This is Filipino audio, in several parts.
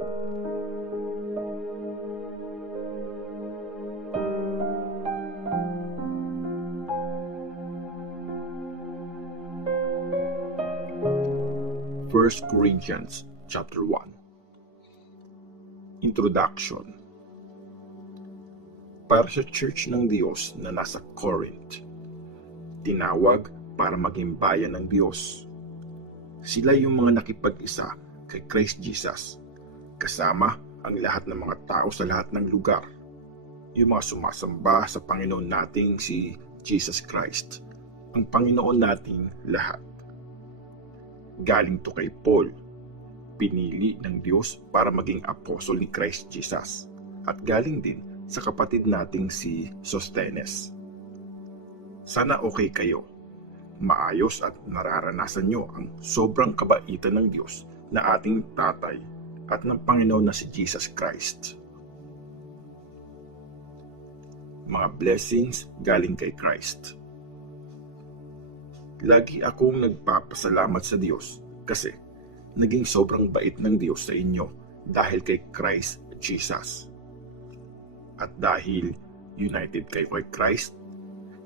First Corinthians chapter 1. Introduction. Para sa Church ng Diyos na nasa Corinth, tinawag para maging bayan ng Diyos. Sila yung mga nakipag-isa kay Christ Jesus, kasama ang lahat ng mga tao sa lahat ng lugar, yung mga sumasamba sa Panginoon nating si Jesus Christ, ang Panginoon nating lahat. Galing to kay Paul, pinili ng Diyos para maging apostol ni Christ Jesus, at galing din sa kapatid nating si Sostenes. Sana okay kayo, maayos at nararanasan nyo ang sobrang kabaitan ng Diyos na ating Tatay at ng Panginoon na si Jesus Christ. Mga blessings galing kay Christ. Lagi akong nagpapasalamat sa Diyos kasi naging sobrang bait ng Diyos sa inyo dahil kay Christ Jesus. At dahil united kayo kay Christ,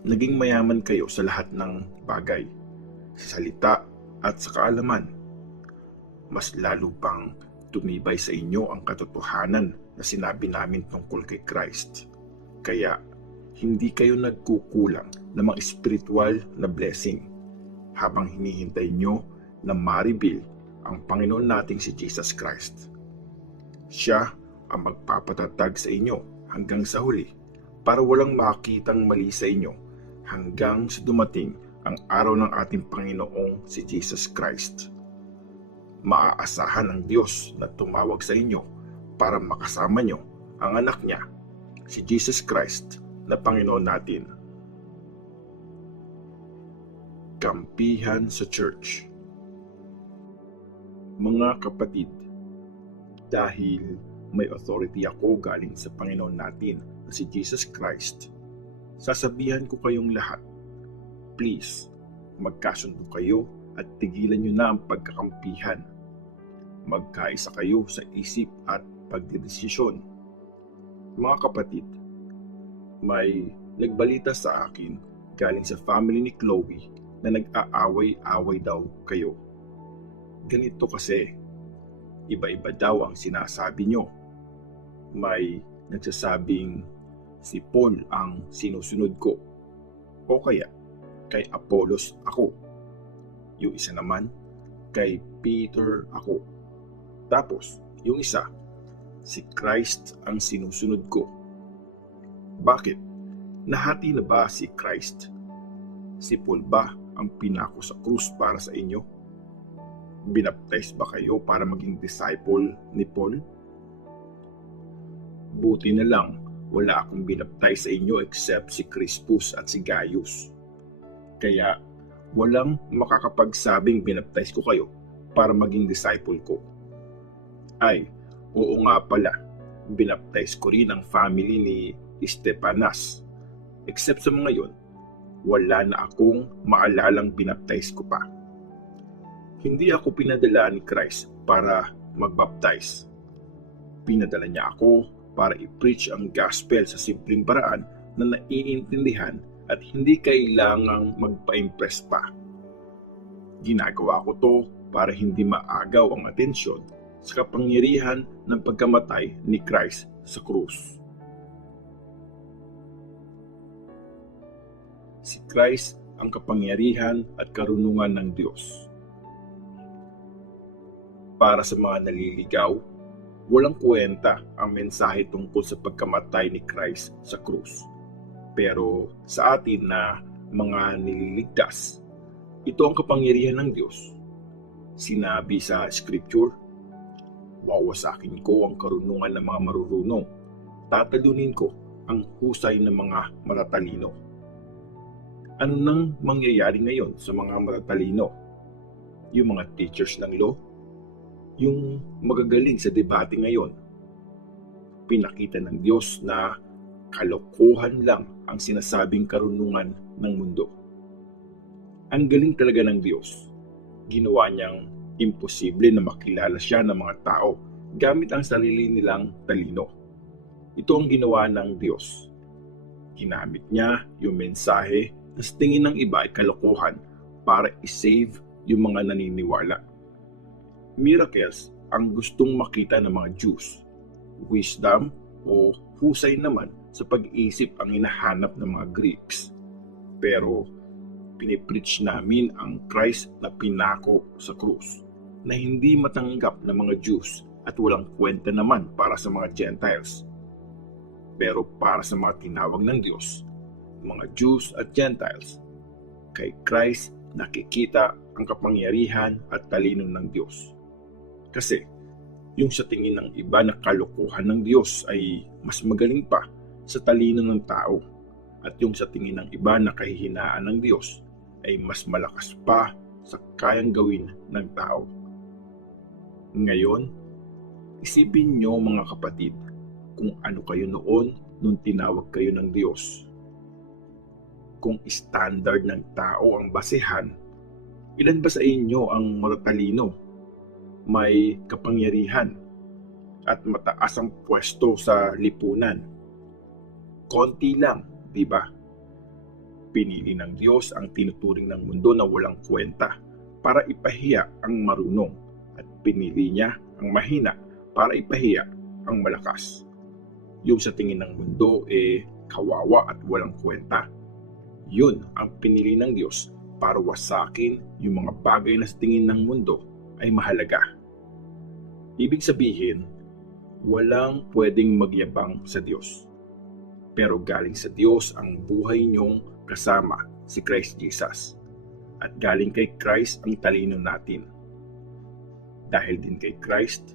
naging mayaman kayo sa lahat ng bagay, sa salita at sa kaalaman. Mas lalo pang tumibay sa inyo ang katotohanan na sinabi namin tungkol kay Christ. Kaya hindi kayo nagkukulang ng mga spiritual na blessing habang hinihintay nyo na ma-reveal ang Panginoon nating si Jesus Christ. Siya ang magpapatatag sa inyo hanggang sa huli para walang makitang mali sa inyo hanggang sa dumating ang araw ng ating Panginoong si Jesus Christ. Maaasahan ng Diyos na tumawag sa inyo para makasama nyo ang anak niya, si Jesus Christ na Panginoon natin. Kampihan sa Church. Mga kapatid, dahil may authority ako galing sa Panginoon natin na si Jesus Christ, sasabihan ko kayong lahat, please, magkasundo kayo at tigilan nyo na ang pagkakampihan. Magkaisa kayo sa isip at pagdedesisyon. Mga kapatid, may nagbalita sa akin galing sa family ni Chloe na nag-aaway-away daw kayo. Ganito kasi, iba-iba daw ang sinasabi nyo. May nagsasabing si Paul ang sinusunod ko, o kaya kay Apollos ako. Yung isa naman, kay Peter ako. Tapos, yung isa, si Christ ang sinusunod ko. Bakit? Nahati na ba si Christ? Si Paul ba ang pinako sa krus para sa inyo? Binaptize ba kayo para maging disciple ni Paul? Buti na lang, wala akong binaptize sa inyo except si Crispus at si Gaius. Kaya, walang makakapagsabing binaptize ko kayo para maging disciple ko. Ay, oo nga pala, binaptize ko rin ang family ni Estepanas. Except sa mga yon, wala na akong maalalang binaptize ko pa. Hindi ako pinadala ni Christ para magbaptize. Pinadala niya ako para i-preach ang gospel sa simpleng paraan na naiintindihan at hindi kailangang magpa-impress pa. Ginagawa ko to para hindi maagaw ang atensyon sa kapangyarihan ng pagkamatay ni Christ sa krus. Si Christ ang kapangyarihan at karunungan ng Diyos. Para sa mga naliligaw, walang kwenta ang mensahe tungkol sa pagkamatay ni Christ sa krus. Pero sa atin na mga nililigtas, ito ang kapangyarihan ng Diyos. Sinabi sa Scripture, wawasakin ko ang karunungan ng mga marurunong, tatalunin ko ang husay ng mga matatalino. Ano nang mangyayari ngayon sa mga matatalino? Yung mga teachers ng law? Yung magagaling sa debate ngayon? Pinakita ng Diyos na kalokohan lang ang sinasabing karunungan ng mundo. Ang galing talaga ng Diyos. Ginawa niyang imposible na makilala siya ng mga tao gamit ang sarili nilang talino. Ito ang ginawa ng Diyos. Ginamit niya yung mensahe na sa tingin ng iba ay kalokohan para isave yung mga naniniwala. Miracles ang gustong makita ng mga Jews. Wisdom o husay naman sa pag-iisip ang hinahanap ng mga Greeks. Pero pinipreach namin ang Christ na pinako sa krus, na hindi matanggap ng mga Jews at walang kwenta naman para sa mga Gentiles. Pero para sa mga tinawag ng Diyos, mga Jews at Gentiles, kay Christ nakikita ang kapangyarihan at talino ng Diyos. Kasi yung sa tingin ng iba na kalokohan ng Diyos ay mas magaling pa sa talino ng tao, at yung sa tingin ng iba na kahihinaan ng Diyos ay mas malakas pa sa kayang gawin ng tao. Ngayon, isipin nyo mga kapatid, kung ano kayo noon nung tinawag kayo ng Diyos. Kung standard ng tao ang basehan, ilan ba sa inyo ang matatalino, may kapangyarihan, at mataas ang pwesto sa lipunan? Konti lang, di ba? Pinili ng Diyos ang tinuturing ng mundo na walang kwenta para ipahiya ang marunong, at pinili niya ang mahina para ipahiya ang malakas. Yung sa tingin ng mundo kawawa at walang kwenta. Yun ang pinili ng Diyos para wasakin yung mga bagay na sa tingin ng mundo ay mahalaga. Ibig sabihin, walang pwedeng magyabang sa Diyos. Pero galing sa Diyos ang buhay niyong kasama si Christ Jesus. At galing kay Christ ang talino natin. Dahil din kay Christ,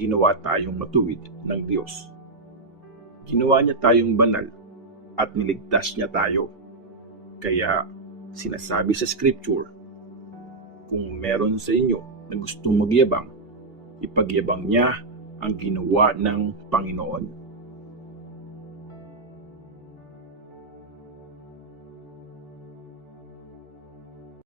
ginawa tayong matuwid ng Diyos. Ginawa niya tayong banal at niligtas niya tayo. Kaya sinasabi sa Scripture, kung meron sa inyo na gustong magyabang, ipagyabang niya ang ginawa ng Panginoon.